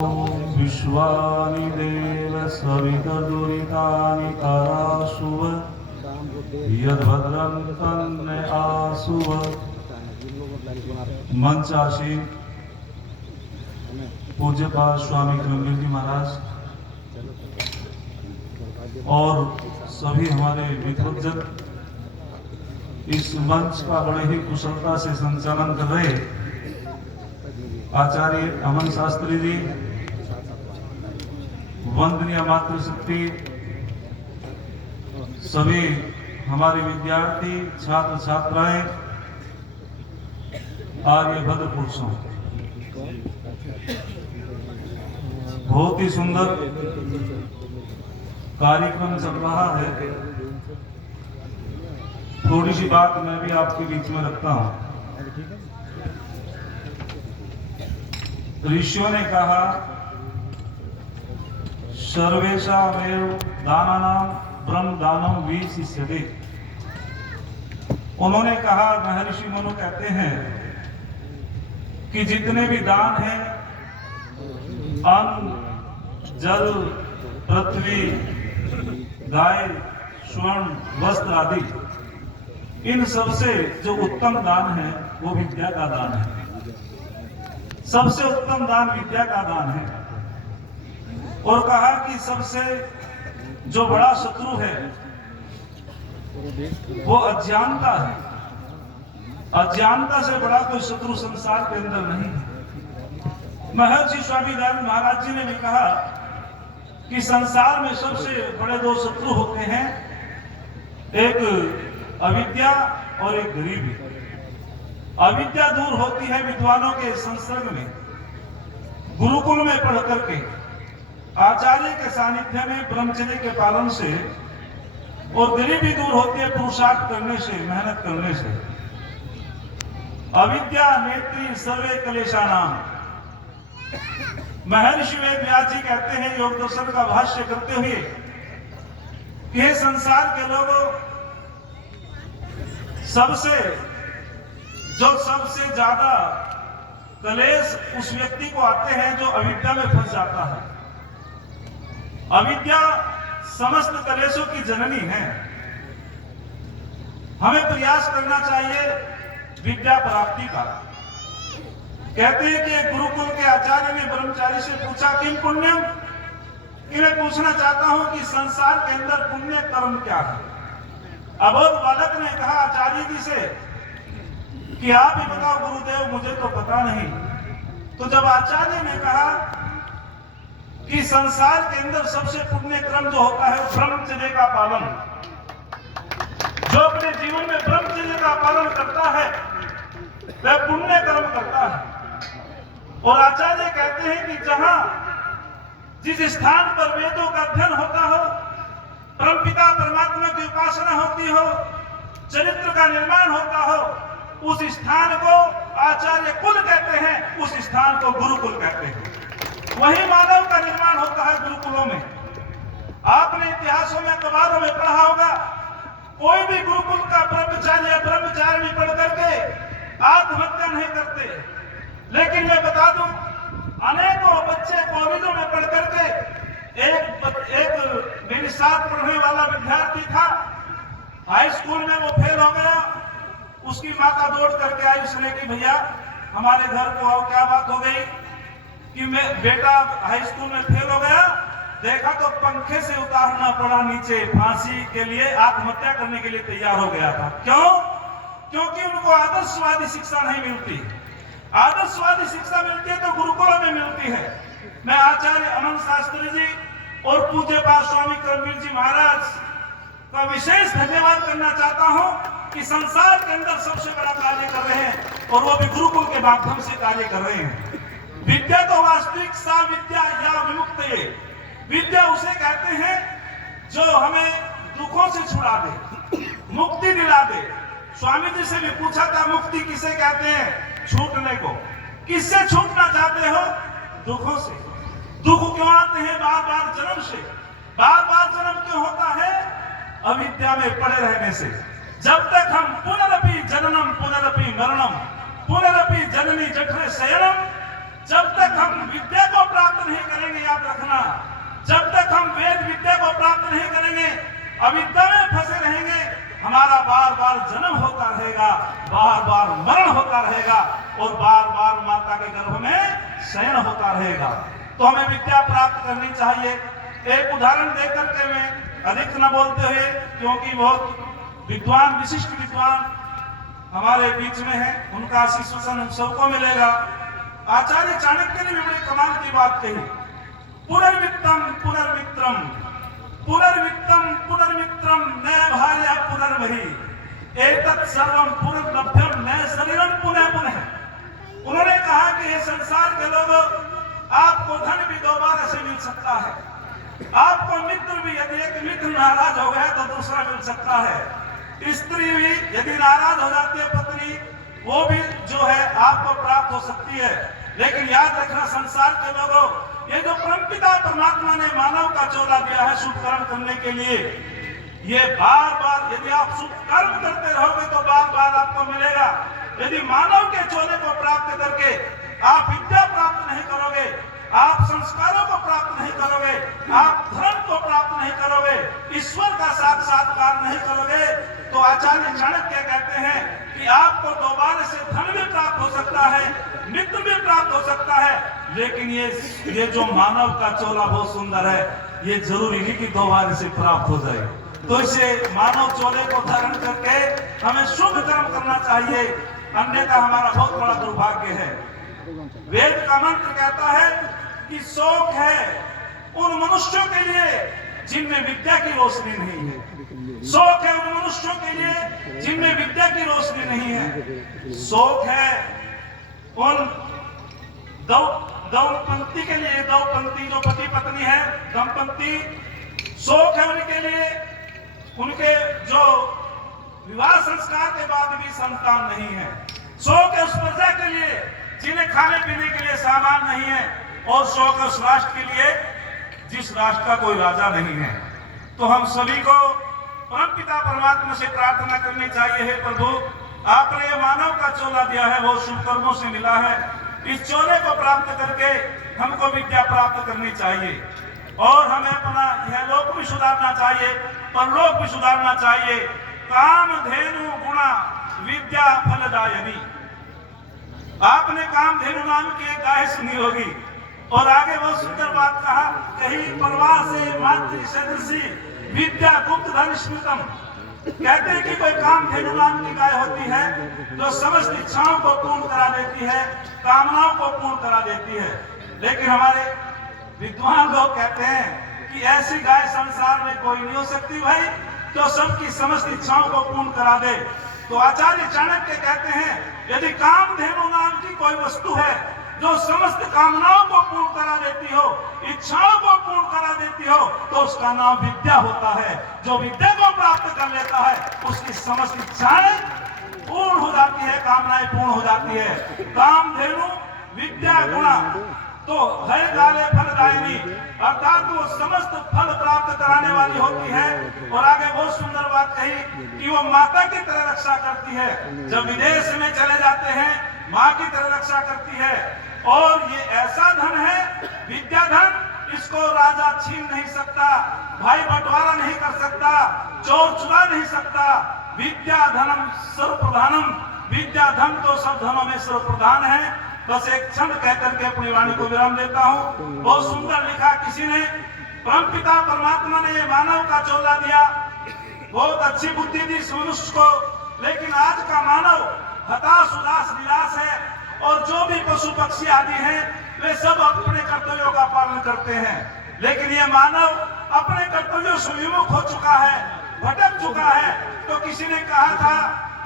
विश्वानि देव सवितर्दुरितानि कराशुव यद्भद्रं तन्मे आसुव। मंचासीन पूज्यपाद स्वामी क्रमवीर जी महाराज और सभी हमारे मित्रजन इस मंच का बड़े ही कुशलता से संचालन कर रहे आचार्य अमन शास्त्री जी, वंदनीय मातृशक्ति, सभी हमारे विद्यार्थी छात्र छात्राएं, आर्य भद्र पुरुषों, बहुत ही सुंदर कार्यक्रम चल रहा है। थोड़ी सी बात मैं भी आपके बीच में रखता हूं। ऋषियों ने कहा सर्वेषामेव दानानां ब्रह्म दानम विशिष्यते। उन्होंने कहा, महर्षि मनु कहते हैं कि जितने भी दान हैं, अन्न, जल, पृथ्वी, गाय, स्वर्ण, वस्त्र आदि, इन सबसे जो उत्तम दान है वो विद्या का दान है। सबसे उत्तम दान विद्या का दान है। और कहा कि सबसे जो बड़ा शत्रु है वो अज्ञानता है। अज्ञानता से बड़ा कोई शत्रु संसार के अंदर नहीं है। महर्षि स्वामी दयानंद महाराज जी ने भी कहा कि संसार में सबसे बड़े दो शत्रु होते हैं, एक अविद्या और एक गरीबी। अविद्या दूर होती है विद्वानों के संसर्ग में, गुरुकुल में पढ़ करके, आचार्य के सानिध्य में, ब्रह्मचर्य के पालन से। और गरीबी दूर होती है पुरुषार्थ करने से, मेहनत करने से। अविद्या नेत्री सर्वे क्लेशानाम। महर्षि वेदव्यास जी कहते हैं योग दर्शन का भाष्य करते हुए कि हे संसार के लोगों, सबसे ज्यादा कलेश उस व्यक्ति को आते हैं जो अविद्या में फंस जाता है। अविद्या समस्त कलेशों की जननी है। हमें प्रयास करना चाहिए विद्या प्राप्ति का। कहते हैं कि गुरुकुल के आचार्य ने ब्रह्मचारी से पूछा, किम पुण्यम, कि मैं पूछना चाहता हूं कि संसार के अंदर पुण्य कर्म क्या है। अबोध बालक ने कहा आचार्य जी से कि आप ही बताओ गुरुदेव, मुझे तो पता नहीं। तो जब आचार्य ने कहा कि संसार के अंदर सबसे पुण्य क्रम जो होता है ब्रह्मचर्य का पालन, जो अपने जीवन में ब्रह्मचर्य का पालन करता है वह पुण्य कर्म करता है। और आचार्य कहते हैं कि जहां जिस स्थान पर वेदों का अध्ययन होता हो, परमपिता परमात्मा की उपासना होती हो, चरित्र का निर्माण होता हो, उस स्थान को आचार्य कुल कहते हैं, उस स्थान को गुरुकुल कहते हैं। वही मानव का निर्माण होता है गुरुकुलों में। आपने इतिहासों में, अखबारों में पढ़ा होगा, कोई भी गुरुकुल का ब्रह्मचारी या ब्रह्मचारिणी पढ़ करके आत्महत्या नहीं करते। लेकिन मैं बता दूं, अनेकों बच्चे कॉलेजों में पढ़ करके, एक मेरे साथ पढ़ने वाला विद्यार्थी था, हाई स्कूल में वो फेल हो गया। उसकी माता दौड़ करके आई, उसने कि भैया हमारे घर को आओ, क्या बात हो गई? कि मैं बेटा हाई स्कूल में फेल हो गया, देखा तो पंखे से उतारना पड़ा नीचे, फांसी के लिए, आत्महत्या करने के लिए तैयार हो गया था। क्यों? क्योंकि उनको आदर्शवादी शिक्षा नहीं मिलती। आदर्शवादी शिक्षा मिलती है तो गुरुकुलों में मिलती है। मैं आचार्य अमन शास्त्री जी और पूज्यपाद स्वामी क्रमवीर जी महाराज का विशेष धन्यवाद करना चाहता हूं कि संसार के अंदर सबसे बड़ा कार्य कर रहे हैं और वो भी गुरुकुल के माध्यम से कार्य कर रहे हैं। विद्या तो वास्तविक सा विद्या या विमुक्त, विद्या उसे कहते हैं जो हमें दुखों से छुड़ा दे, मुक्ति दिला दे। स्वामी जी से भी पूछा था, मुक्ति किसे कहते हैं? छूटने को। किससे छूटना चाहते हो? दुखों से। दुख क्यों आते हैं? बार बार जन्म से। बार बार जन्म क्यों होता है? अविद्या में पड़े रहने से। जब तक हम पुनरपि जननम पुनरपि मरणम पुनरपि जननी जठरे शयनम, जब तक हम विद्या को प्राप्त नहीं करेंगे, याद रखना, जब तक हम वेद विद्या को प्राप्त नहीं करेंगे, अविद्या में फंसे रहेंगे, हमारा बार बार जन्म होता रहेगा, बार बार मरण होता रहेगा और बार बार माता के गर्भ में शयन होता रहेगा। तो हमें विद्या प्राप्त करनी चाहिए। एक उदाहरण देकर के मैं अधिक न बोलते हुए, क्योंकि बहुत विद्वान, विशिष्ट विद्वान हमारे बीच में है, उनका आशीष वचन सबको मिलेगा। आचार्य चाणक्य ने भी बड़ी कमाल की बात कही, पुनर्वित्तम पुनर्मित्रम, पुनर्वित्तम पुनर्मित्रम न भार्या पुनर्मही, एतत् सर्वम पुनर्लभ्यम न शरीरम पुनः पुनः। उन्होंने कहा कि ये संसार के लोगों, आपको धन भी दोबारा से मिल सकता है, आपको मित्र भी, यदि एक मित्र नाराज हो गया तो दूसरा मिल सकता है, स्त्री भी यदि नाराज हो जाती है पत्नी, वो भी जो है आपको प्राप्त हो सकती है। लेकिन याद रखना संसार के लोगों, ये जो परमपिता परमात्मा ने मानव का चोला दिया है शुभ कर्म करने के लिए, ये बार बार यदि आप शुभ कर्म करते रहोगे तो बार बार आपको मिलेगा। यदि मानव के चोले को प्राप्त करके आप विद्या प्राप्त नहीं करोगे, आप संस्कारों को प्राप्त नहीं करोगे, आप धर्म को प्राप्त नहीं करोगे, ईश्वर का साक्षात्कार नहीं करोगे, तो आचार्य चाणक्य कहते हैं कि आपको दोबारा से धन भी प्राप्त हो सकता है, मित्र भी प्राप्त हो सकता है, लेकिन ये जो मानव का चोला बहुत सुंदर है, ये जरूरी नहीं कि दोबारा से प्राप्त हो जाए। तो इसे मानव चोले को धारण करके हमें शुभ कर्म करना चाहिए, अन्यथा हमारा बहुत बड़ा दुर्भाग्य है। वेद का मंत्र कहता है कि शोक है उन मनुष्यों के लिए जिनमें विद्या की रोशनी नहीं है, शोक है उन मनुष्यों के लिए जिनमें विद्या की रोशनी नहीं है, शोक है उन दंपति के लिए, दंपति जो पति पत्नी है, दंपति, शोक है उनके लिए, उनके जो विवाह संस्कार के बाद भी संतान नहीं है, शोक है उस प्रजा के लिए जिन्हें खाने पीने के लिए सामान नहीं है, और शोक है उस राष्ट्र के लिए जिस राष्ट्र का कोई राजा नहीं है। तो हम सभी को परमपिता परमात्मा से प्रार्थना करनी चाहिए, हे प्रभु, आपने ये मानव का चोला दिया है, वो शुभ कर्मों से मिला है, इस चोले को प्राप्त करके हमको विद्या प्राप्त करनी चाहिए और हमें अपना यह लोक भी सुधारना चाहिए, परलोक भी सुधारना चाहिए। कामधेनु गुणा विद्या फलदायिनी, आपने कामधेनु नाम की एक गाय सुनी होगी, और आगे बहुत सुंदर बात कहा, कहीं परवाह से मातृ सदृशी विद्या गुप्त धन स्मृतम। कहते हैं कि कोई कामधेनु नाम की गाय होती है जो समस्त इच्छाओं को पूर्ण करा देती है, कामनाओं को पूर्ण करा देती है। लेकिन हमारे विद्वान लोग कहते हैं कि ऐसी गाय संसार में कोई नहीं हो सकती भाई, जो सबकी समस्त इच्छाओं को पूर्ण करा दे। तो आचार्य चाणक्य कहते हैं, यदि कामधेनु नाम की कोई वस्तु है जो समस्त कामनाओं को पूर्ण करा देती हो, इच्छाओं को पूर्ण करा देती हो, तो उसका नाम विद्या होता है। जो विद्या को प्राप्त कर लेता है उसकी समस्त इच्छाएं पूर्ण हो जाती है, कामनाएं पूर्ण हो जाती है। कामधेनु विद्या गुणा तो है काले फलदायिनी, अर्थात वो समस्त फल प्राप्त कराने वाली होती है। और आगे बहुत सुंदर बात कही कि वो माता की तरह रक्षा करती है, जब विदेश में चले जाते हैं माँ की तरह रक्षा करती है। और ये ऐसा धन है विद्या धन, इसको राजा छीन नहीं सकता, भाई बंटवारा नहीं कर सकता, चोर चुरा नहीं सकता। विद्या धनम सर्वप्रधानम, विद्या धन तो सब धनों में सर्वप्रधान है। बस एक क्षण कहकर के अपनी वाणी को विराम देता हूँ। बहुत सुंदर लिखा किसी ने, परमपिता परमात्मा ने मानव का चोला दिया, बहुत अच्छी बुद्धि दी इस मनुष्य को, लेकिन आज का मानव हताश उदास निराश है, और जो भी पशु पक्षी आदि हैं वे सब अपने कर्तव्यों का पालन करते हैं, लेकिन ये मानव अपने कर्तव्यों से विमुख हो चुका है, भटक चुका है। तो किसी ने कहा था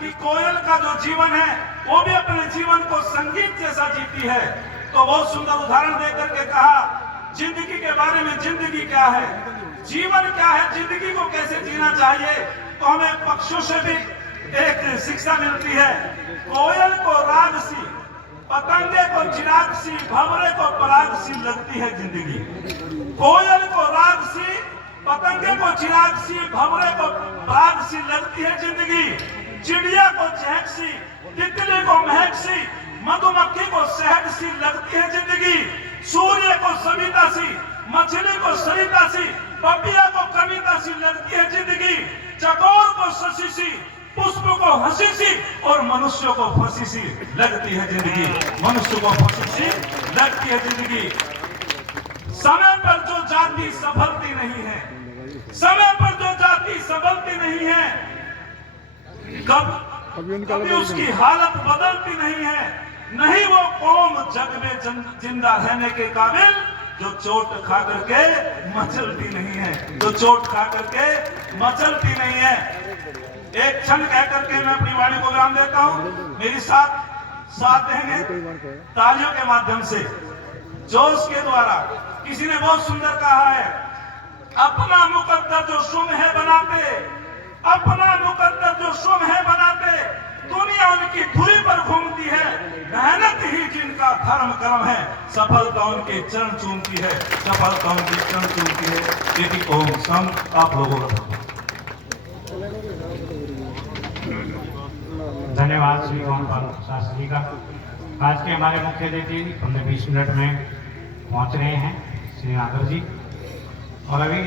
कि कोयल का जो जीवन है वो भी अपने जीवन को संगीत जैसा जीती है। तो बहुत सुंदर उदाहरण देकर के कहा, जिंदगी के बारे में, जिंदगी क्या है, जीवन क्या है, जिंदगी को कैसे जीना चाहिए। तो हमें पक्षियों से भी एक शिक्षा मिलती है, कोयल को राग सी, पतंगे को चिराग सी, भंवरे को पराग सी लगती है जिंदगी। कोयल को राग सी, पतंगे को चिराग सी, भंवरे को पराग सी लगती है जिंदगी। चिड़िया को चहक सी, तितली को महक सी, मधुमक्खी को शहद सी लगती है जिंदगी, सूर्य को सविता सी, मछली को सरिता सी, पपिया को कविता सी लगती है जिंदगी, चकोर को शशि सी, पुष्प को हंसी सी और मनुष्य को फंसी सी लगती है जिंदगी, मनुष्य को फंसी सी लगती है जिंदगी। समय पर जो जाति सफलती नहीं है, समय पर जो जाति सफलती नहीं है, कभी उसकी हालत बदलती नहीं है। नहीं वो कौम जग में जिंदा रहने के काबिल जो चोट खा करके मचलती नहीं है, जो चोट खा करके मचलती नहीं है। एक क्षण कह करके मैं अपनी वाणी को विराम देता हूँ। मेरी साथ देंगे तालियों के माध्यम से, जोश के द्वारा। किसी ने बहुत सुंदर कहा है, अपना मुकद्दर जो शुभ है बनाते, अपना मुकद्दर जो शुभ है बनाते, दुनिया उनकी धुरी पर घूमती है, मेहनत ही जिनका धर्म कर्म है, सफलता उनके चरण चूमती है, सफलता उनके चरण चूमती है। यदि ओम सम आप लोगों का धन्यवाद श्री गोपाल शास्त्री जी का। आज के हमारे मुख्य अतिथि 15-20 मिनट में पहुंच रहे हैं श्री नागर जी, और अभी